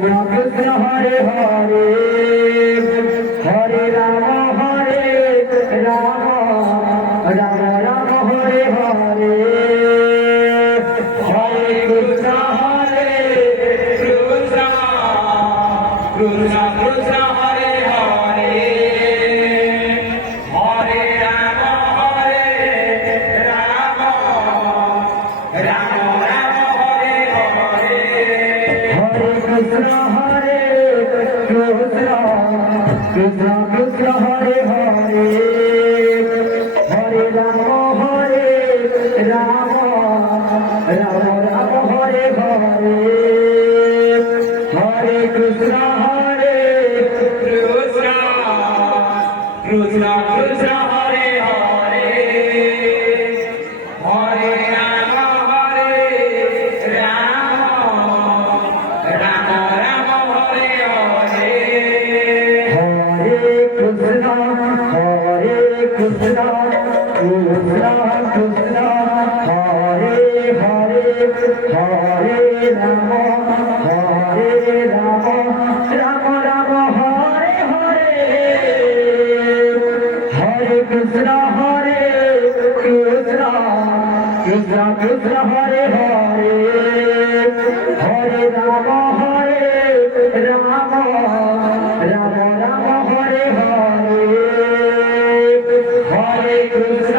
Krishna Hare Hare Hare Ram Ram Ram Hare Hare Hare Krishna Krishna Krishna Hare Hare Hare Ram Ram Ram Hare Hare Hare Krishna Krishna Krishna Hare Hare Hare Ram Ram Ram Hare Hare Hare Krishna Krishna Krishna Hare Hare Hare Ram Ram Ram Hare Hare Hare Krishna Krishna Krishna Hare Hare Hare Ram Ram Ram Hare Hare Hare Krishna Krishna Krishna Hare Hare Hare Ram Ram Ram Hare Hare Hare Krishna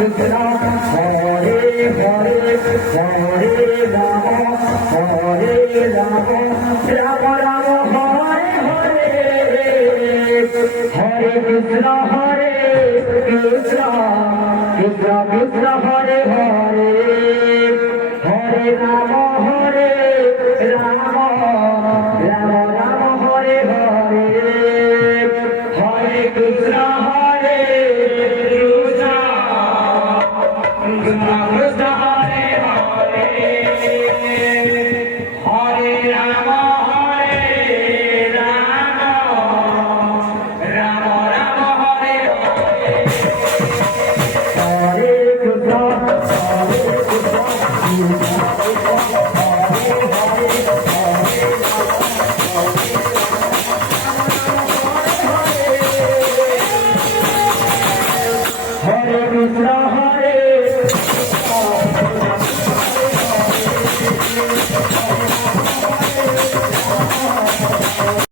Krishna Hare Hare Hare Ram Ram Ram Hare Hare Hare Krishna Krishna Krishna Hare Hare Hare Ram